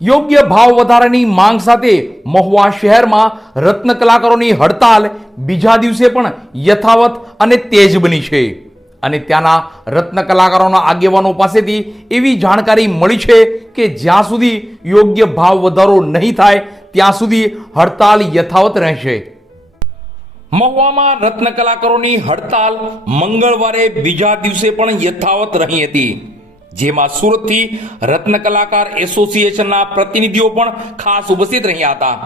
યોગ્ય ભાવ વધારાની માંગ સાથે મહુવા શહેરમાં રત્ન કલાકારોની હડતાલ બીજા દિવસે પણ યથાવત અને તેજ બની છે અને ત્યાંના રત્ન કલાકારોના આગેવાનો પાસેથી એવી જાણકારી મળી છે કે જ્યાં સુધી યોગ્ય ભાવ વધારો નહીં થાય ત્યાં સુધી હડતાલ યથાવત રહેશે। મહુવામાં રત્ન કલાકારોની હડતાલ મંગળવારે બીજા દિવસે પણ યથાવત રહી હતી, જેમાં સુરતથી રત્ન કલાકાર એસોસિએશનના પ્રતિનિધિઓ પણ ખાસ ઉપસ્થિત રહ્યા હતા।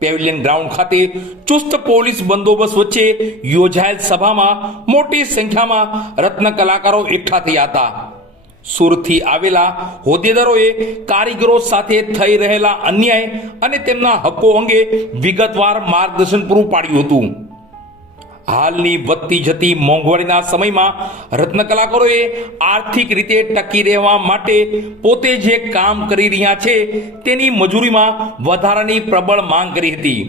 પેવિલિયન ગ્રાઉન્ડ ખાતે ચુસ્ત પોલીસ બંદોબસ્ત વચ્ચે યોજાયેલ સભામાં મોટી સંખ્યામાં રત્ન કલાકારો એકઠા થયા હતા। સુરતથી આવેલા હોદ્દેદારોએ કારીગરો સાથે થઈ રહેલા અન્યાય અને તેમના હકો અંગે વિગતવાર માર્ગદર્શન પૂરું પાડ્યું હતું। હાલની વધતી જતી મોંઘવારીના સમયમાં રત્ન કલાકારોએ આર્થિક રીતે ટકી રહેવા માટે પોતે જે કામ કરી રહ્યા છે તેની મજૂરીમાં વધારાની પ્રબળ માંગ કરી હતી।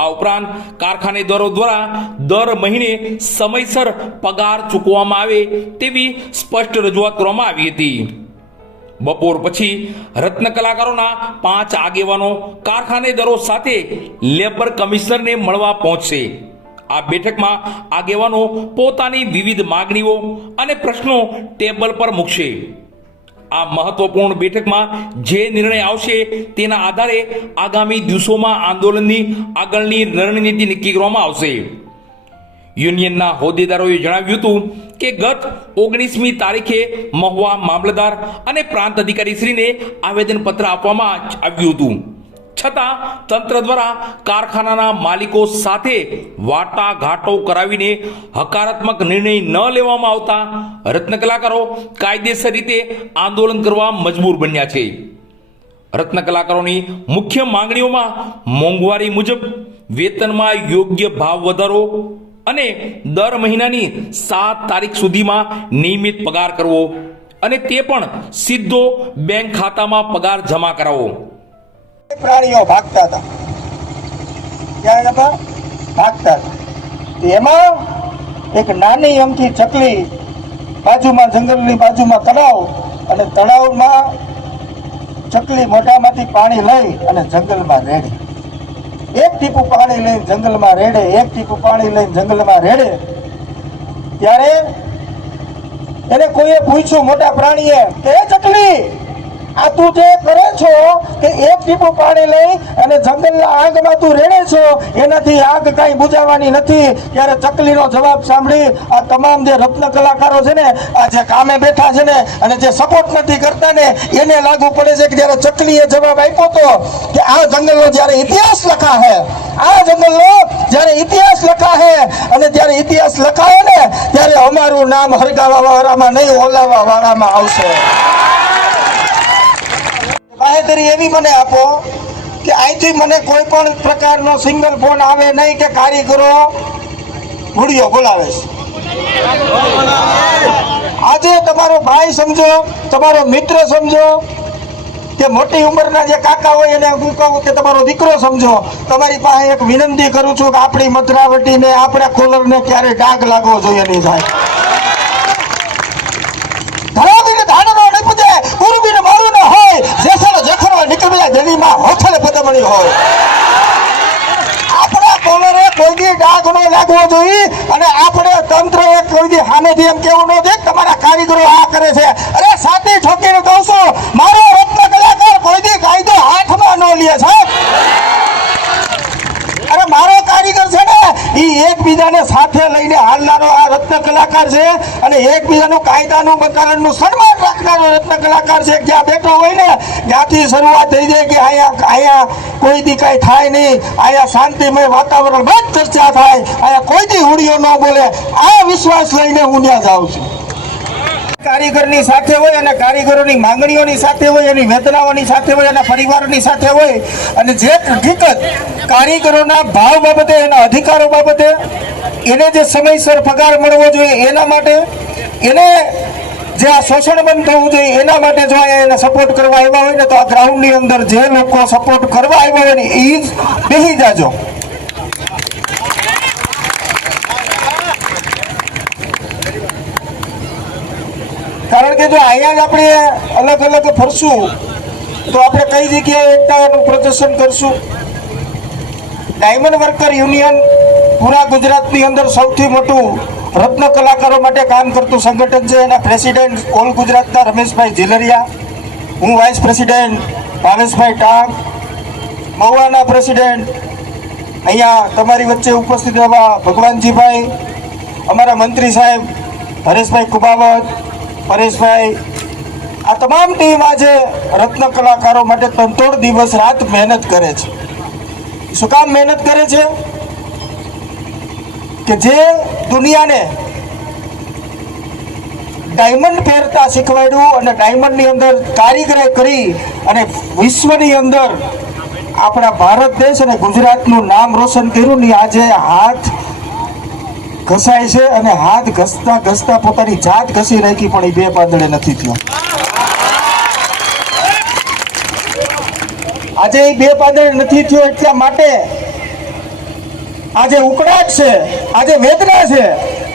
આ ઉપરાંત કારખાનેદારો દ્વારા દર મહિને સમયસર પગાર ચૂકવવામાં આવે તેવી સ્પષ્ટ રજૂઆત કરવામાં આવી હતી। બપોર પછી રત્ન કલાકારોના 5 આગેવાનો કારખાનેદારો સાથે લેબર કમિશનરને મળવા પહોંચશે। આ બેઠકમાં આગેવાનો પોતાની વિવિધ માંગણીઓ અને પ્રશ્નો ટેબલ પર મૂકશે। આ મહત્વપૂર્ણ બેઠકમાં જે નિર્ણય આવશે તેના આધારે આગામી દિવસોમાં આંદોલનની આગળની રણનીતિ નક્કી કરવામાં આવશે। યુનિયનના હોદ્દેદારોએ જણાવ્યું હતું કે ગત 19મી તારીખે મહુવા મામલતદાર અને પ્રાંત અધિકારી શ્રીને આવેદનપત્ર આપવામાં આવ્યું હતું, છતાં તંત્ર દ્વારા કારખાનાના માલિકો સાથે વાટાઘાટો કરાવીને હકારાત્મક નિર્ણય ન લેવામાં આવતા રત્ન કલાકારો કાયદેસર રીતે આંદોલન કરવા મજબૂર બન્યા છે। રત્ન કલાકારોની મુખ્ય માંગણીઓમાં મોંઘવારી મુજબ વેતનમાં યોગ્ય ભાવ વધારો અને દર મહિનાની 7 તારીખ સુધીમાં નિયમિત પગાર કરવો અને તે પણ સીધો બેંક ખાતામાં પગાર જમા કરાવવો। પ્રાણીઓ ભાગતા હતા, ક્યાં હતા? ભાગતા હતા। એમાં એક નાની અમથી ચકલી બાજુમાં જંગલની બાજુમાં તળાવ, અને તળાવમાં ચકલી મોઢામાંથી પાણી લઈ અને જંગલમાં રેડે। એક ટીપું પાણી લઈને જંગલમાં રેડે, એક ટીપું પાણી લઈને જંગલમાં રેડે। ત્યારે એને કોઈએ પૂછ્યું, મોટા પ્રાણીએ, કે ચકલી, આ તું જે કરે છો કે એક ટીપું પાણી લઈ અને જંગલના આગમાં તું રેડે છો, એનાથી આગ કઈ બુઝાવવાની નથી। ત્યારે ચકલીનો જવાબ સાંભળી આ તમામ જે રત્ન કલાકારો છે ને, આ જે કામે બેઠા છે ને અને જે સપોર્ટ નથી કરતા ને, એને લાગુ પડે છે કે જ્યારે ચકલીએ જવાબ આપ્યો તો કે આ જંગલનો જ્યારે ઇતિહાસ લખા હે, આ જંગલનો જ્યારે ઇતિહાસ લખા હે, અને જ્યારે ઇતિહાસ લખાય ને ત્યારે અમારું નામ હરગાવા વાળામાં નહીં, ઓલાવા વાળામાં આવશે। બાહેધરી એવી મને આપો કે અહીંથી મને કોઈ પણ પ્રકારનો સિંગલ ફોન આવે નહીં કે કારીગરો વિડીયો બોલાવે છે। આજે તમારો ભાઈ સમજો, તમારો મિત્ર સમજો, કે મોટી ઉંમરના જે કાકા હોય એને હું કહું કે તમારો દીકરો સમજો, તમારી પાસે એક વિનંતી કરું છું કે આપણી મધરાવટીને, આપણા કોલરને ક્યારેય ડાઘ લાગવો જોઈએ નહીં થાય। ધરાવીને ધાડનો નીપજે, પૂર્વીને મારું ન હોય, જેસલ જખરો નીકળ્યા જનીમાં હોથલે પદમણી હોય। આપણા કોલરે કોઈ દી ડાઘ ન લાગવો જોઈએ, અને આપણે તંત્રએ કોઈ દી સામેથી એમ કેવું ન જોઈએ તમારા કારીગરો આ કરે છે। અરે સાથી ઠોકીને કહું છું, મારો રત્ન કલાકાર કોઈ દી કાયદો હાથમાં ન લે સાહેબ। અરે મારો કારીગર છે ને, એ એકબીજાને સાથે લઈને હાલનારો આ રત્ન કલાકાર છે, અને એકબીજાનું કાયદાનું બંધારણનું સન્માન રાખનારો રત્ન કલાકાર છે। જ્યાં બેઠો હોય ને ત્યાંથી શરૂઆત થઈ જાય કે અહીંયા કોઈ દી કઈ થાય નહીં, અહીંયા શાંતિમય વાતાવરણમાં જ ચર્ચા થાય, અહીંયા કોઈ દી હુડીઓ ન બોલે, આ વિશ્વાસ લઈને હું ત્યાં જાઉં છું। કારીગરની સાથે હોય અને કારીગરોની માંગણીઓની સાથે હોય, એની વેદનાઓની સાથે હોય, એના પરિવારોની સાથે હોય, અને જે હકીકત કારીગરોના ભાવ બાબતે, એના અધિકારો બાબતે, એને જે સમયસર પગાર મળવો જોઈએ એના માટે, એને જે આ શોષણ બંધ થવું જોઈએ એના માટે જો એને સપોર્ટ કરવા આવ્યા હોય ને, તો આ ગ્રાઉન્ડની અંદર જે લોકો સપોર્ટ કરવા આવ્યા હોય ને એ જ બેસી જાજો। કારણ કે જો અહીંયા જ આપણે અલગ અલગ ફરશું તો આપણે કઈ જગ્યાએ એકતાનું પ્રદર્શન કરશું? ડાયમંડ વર્કર યુનિયન પૂરા ગુજરાતની અંદર સૌથી મોટું રત્ન કલાકારો માટે કામ કરતું સંગઠન છે. એના પ્રેસિડેન્ટ ઓલ ગુજરાતના રમેશભાઈ ઝીલરિયા, હું વાઇસ પ્રેસિડેન્ટ ભાવેશભાઈ ટાંક, મહુવાના પ્રેસિડેન્ટ અહીંયા તમારી વચ્ચે ઉપસ્થિત એવા ભગવાનજીભાઈ, અમારા મંત્રી સાહેબ હરેશભાઈ કુબાવત, પરેશભાઈ, આ તમામ ટીમ આજે રત્ન કલાકારો માટે 3 દિવસ રાત મહેનત કરે છે. શું કામ મહેનત કરે છે? કે જે દુનિયાને ડાયમંડ પહેરતા શીખવાડ્યું અને ડાયમંડની અંદર કારીગરી કરી અને વિશ્વની અંદર આપણા ભારત દેશ અને ગુજરાતનું નામ રોશન કર્યું ને આજે હાથ ઘસાય છે અને હાથ ઘસતા ઘસતા પોતાની જાત ઘસી રાખી પણ એ 2 પાંદડે નથી થયો. આજે એ 2 પાંદડે નથી થયો એટલા માટે આજે ઉકળાટ છે, આજે વેદના છે.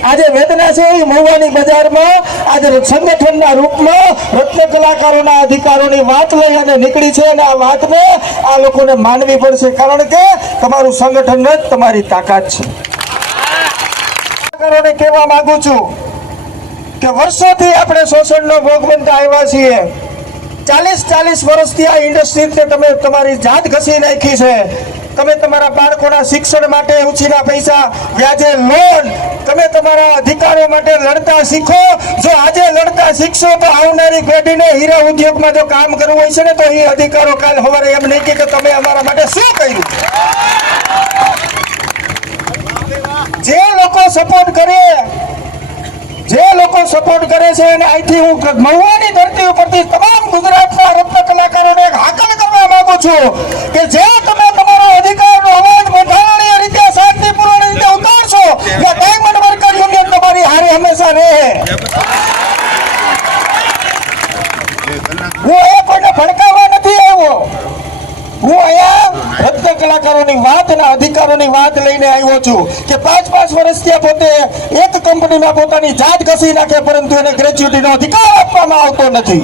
આજે વેદના છે એ મહુવાની બજારમાં આજે સંગઠનના રૂપમાં રત્ન કલાકારોના અધિકારોની વાત લઈ અને નીકળી છે અને આ વાતને આ લોકોને માનવી પડશે, કારણ કે તમારું સંગઠન જ તમારી તાકાત છે. કલાકારોને કહેવા માંગુ છું કે વર્ષોથી આપણે શોષણનો ભોગ બનતા આવ્યા છીએ. 40 વર્ષથી આ ઇન્ડસ્ટ્રીને તમે તમારી જાત ઘસી નાખી છે. તમે તમારા બાળકોના શિક્ષણ માટે ઉછીના પૈસા, વ્યાજે લોન, તમે તમારા અધિકારો માટે લડતા શીખો. જો આજે લડતા શીખશો તો આવનારી પેઢીને હીરા ઉદ્યોગમાં જો કામ કરવું હોય છે ને તો એ અધિકારો કાલ સવારે એમ નહીં કે તમે અમારા માટે શું કર્યું. જે લોકો સપોર્ટ કરે છે અને અહીંથી હું મહુવાની ધરતી ઉપરથી તમામ ગુજરાતના રત્ન કલાકારોને હાકલ કરવા માંગુ છું કે જે તમે તમારો અધિકારનો અવાજ બંધારણીય રીતે શાંતિપૂર્ણ રીતે ઉતારશો કે ડાયમંડ વર્કર યુનિયન તમારી હારે હંમેશા રહે. હું એ કોઈને ભડકાવવા નથી આવ્યો. હું અહીંયા રત્ન કલાકારોની વાત અને અધિકારોની વાત લઈને આવ્યો છું કે 5 વર્ષથી પોતે એક કંપનીમાં પોતાની જાત ઘસી નાખે પરંતુ એને ગ્રેચ્યુટીનો અધિકાર આપવામાં આવતો નથી.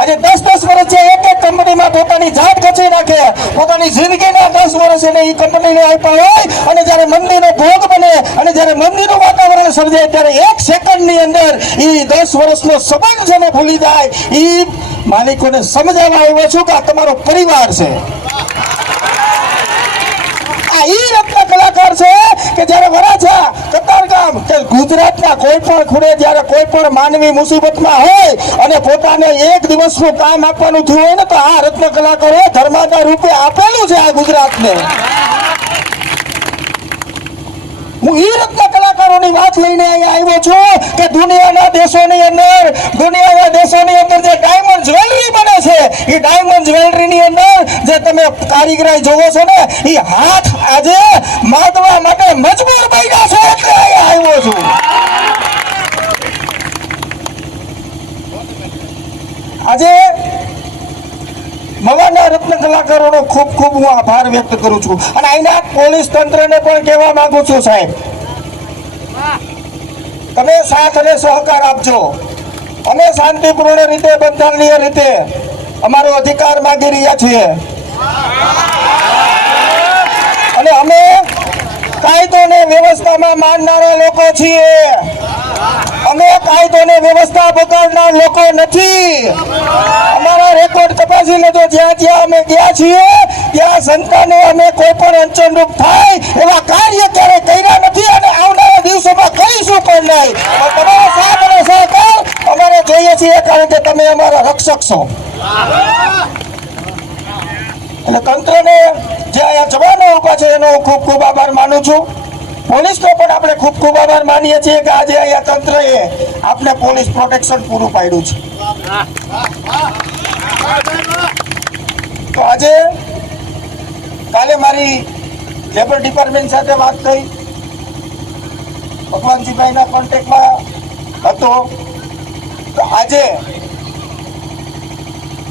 આજે 10 વર્ષે એક કંપનીમાં પોતાની જાત ઘસી નાખે, પોતાની જિંદગીના 10 વર્ષ એને એ કંપનીને આપ્યા હોય અને જ્યારે મંદીનો ભોગ બને અને જ્યારે મંદીનું વાતાવરણ સર્જાય ત્યારે 1 સેકન્ડની અંદર એ 10 વર્ષનો સંબંધ જેને ભૂલી જાય એ માલિકોને સમજાવવા આવ્યો છું કે આ તમારો પરિવાર છે. આ ઈ રત્ન કલાકાર છે કે જ્યારે વરાછા, કતારગામ કે ગુજરાતના કોઈ પણ ખૂણે જ્યારે કોઈ પણ માનવી મુસીબતમાં હોય અને પોતાને 1 દિવસનું કામ આપવાનું થયું હોય ને તો આ રત્ન કલાકારોએ ધર્માદા રૂપે આપેલું છે આ ગુજરાતને. હું ઈ રત્ન કલાકારોની વાત લઈને અહીંયા આવ્યો છું કે દુનિયાના દેશોની અંદર જે ડાયમંડ જ્વેલરી બને છે એ ડાયમંડ જ્વેલરીની અંદર જે તમે કારીગરી જોવો છો ને એ હાથ આજે માંગવા માટે મજબૂર બન્યા છે એટલે અહીંયા આવ્યો છું. આજે મવાના રત્ન કલાકારોનો ખૂબ હું આભાર વ્યક્ત કરું છું અને અહીંના પોલીસ તંત્રને પણ કહેવા માંગુ છું સાહેબ, તમે સાથ અને સહકાર આપજો. અમે શાંતિપૂર્ણ રીતે બંધારણીય રીતે અમારો અધિકાર માંગી રહ્યા છીએ અને અમે કાયદોને વ્યવસ્થામાં માનનારા લોકો છીએ. અમે કાયદોને વ્યવસ્થા બગાડનાર લોકો નથી. અમારા રેકોર્ડ તપાસી લેજો. જ્યાં અમે ગયા છીએ ત્યાં સંતાને અમે કોઈ પણ અડચણરૂપ થાય એવા કાર્ય ક્યારે કર્યા નથી અને આવનારા દિવસોમાં કરીશું પણ નહીં. તમારો સાથ અને સહકાર અમારે જોઈએ છીએ કારણ કે તમે અમારા રક્ષક છો. એટલે તંત્રને જે અહીંયા જવાનો ઉભા છે એનો ખૂબ આભાર માનું છું. પોલીસનો પણ આપણે ખૂબ આભાર માનીએ છીએ કે આજે અહીંયા તંત્રએ આપને પોલીસ પ્રોટેક્શન પૂરું પાડ્યું છે. તો આજે કાલે મારી લેબર ડિપાર્ટમેન્ટ સાથે વાત થઈ, ભગવાનજીભાઈના કોન્ટેક્ટમાં હતો. તો આજે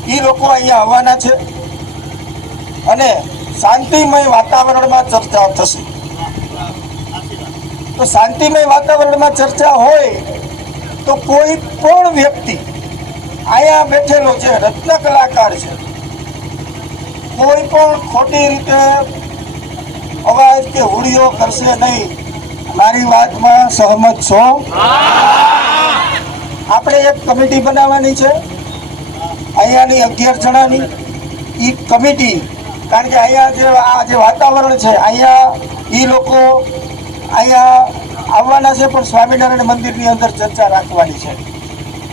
એ લોકો અહીંયા આવવાના છે અને શાંતિમય વાતાવરણમાં ચર્ચા થશે. તો શાંતિમય વાતાવરણમાં ચર્ચા હોય તો કોઈ પણ વ્યક્તિ અહીંયા બેઠેલો જે રત્ન કલાકાર છે, કોઈ પણ ખોટી રીતે અવાજ કે હુડિયો કરશે નહીં. મારી વાતમાં સહમત છો? આપણે એક કમિટી બનાવવાની છે અહીંયાની 11 જણાની. એ કમિટી, કારણ કે અહીંયા જે વાતાવરણ છે, અહીંયા એ લોકો અહીંયા આવવાના છે, પણ સ્વામિનારાયણ મંદિરની અંદર ચર્ચા રાખવાની છે.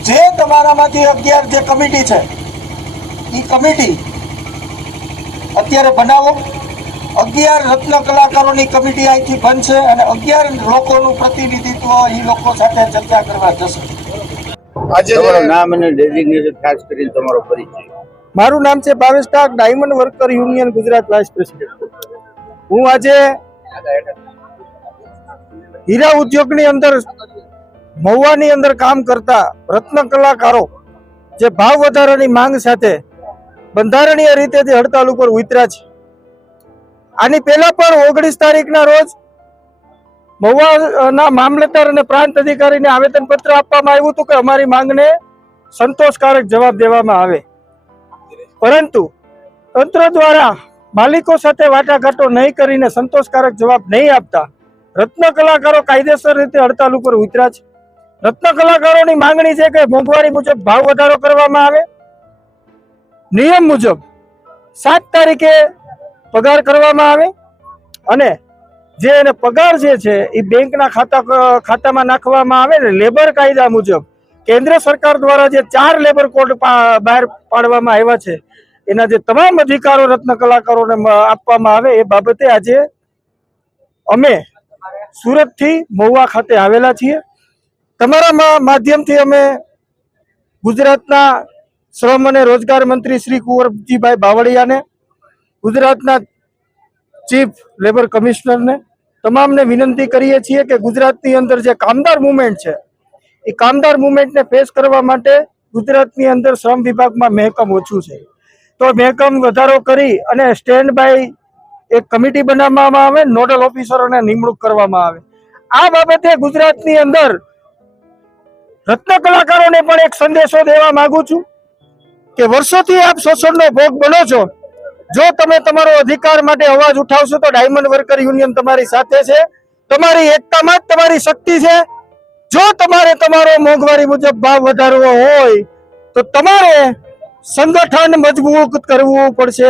જે તમારામાંથી 11 જે કમિટી છે, એ કમિટી અત્યારે બનાવો. 11 રત્ન કલાકારોની કમિટી અહીંથી બનશે અને 11 લોકોનું પ્રતિનિધિત્વ એ લોકો સાથે ચર્ચા કરવા જશે. આજે તમારું નામ અને ડેઝિગ્નેશન ખાસ કરીને તમારો પરિચય. મારું નામ છે Bhavesh Tak, diamond worker union Gujarat vice president. હું આજે હીરા ઉદ્યોગની અંદર મહુવાની અંદર કામ કરતા રત્ન કલાકારો જે ભાવ વધારાની માંગ સાથે બંધારણીય રીતે જે હડતાલ ઉપર ઉતર્યા છે. આની પહેલા પણ 19 તારીખના રોજ મહુવાના મામલતદાર અને પ્રાંત અધિકારીને આવેદનપત્ર આપવામાં આવ્યું હતું કે અમારી માંગને સંતોષકારક જવાબ દેવામાં આવે, પરંતુ તંત્ર દ્વારા માલિકો સાથે વાટાઘાટો નહીં કરીને સંતોષકારક જવાબ નહીં આપતા રત્ન કલાકારો કાયદેસર રીતે હડતાલ ઉપર ઉતર્યા છે. રત્ન કલાકારોની માંગણી છે કે મોંઘવારી મુજબ ભાવ વધારો કરવામાં આવે, નિયમ મુજબ 7 તારીખે પગાર કરવામાં આવે અને જે એને પગાર જે છે એ બેંકના ખાતામાં નાખવામાં આવે ને લેબર કાયદા મુજબ કેન્દ્ર સરકાર દ્વારા જે 4 લેબર કોડ બહાર પાડવામાં આવ્યા છે, એના જે તમામ અધિકારો રત્ન કલાકારોને આપવામાં આવે એ બાબતે આજે અમે સુરતથી મહુવા ખાતે આવેલા છીએ. તમારા માધ્યમથી અમે ગુજરાતના શ્રમ અને રોજગાર મંત્રી શ્રી કુંવરજીભાઈ બાવળિયાને, ગુજરાતના ચીફ લેબર કમિશનરને, તમામને વિનંતી કરીએ છીએ કે ગુજરાતની અંદર જે કામદાર મુવમેન્ટ છે એ કામદાર મુવમેન્ટને ફેસ કરવા માટે ગુજરાતની અંદર શ્રમ વિભાગમાં મહેકમ ઓછું છે, તો મહેકમ વધારો કરી અને સ્ટેન્ડ બાય એક કમિટી બનાવવામાં આવે, નોડલ ઓફિસરોને નિમણૂક કરવામાં આવે. આ બાબતે ગુજરાતની અંદર રત્ન કલાકારોને પણ એક સંદેશો દેવા માંગુ છું કે વર્ષોથી આપ શોષણનો ભોગ બનો છો. જો તમે તમારો અધિકાર માટે અવાજ ઉઠાવશો તો ડાયમંડ વર્કર યુનિયન તમારી સાથે છે. તમારી એકતામાં જ તમારી શક્તિ છે. જો તમારે તમારો મોંઘવારી મુજબ ભાવ વધારવો હોય તો તમારે સંગઠન મજબૂત કરવું પડશે.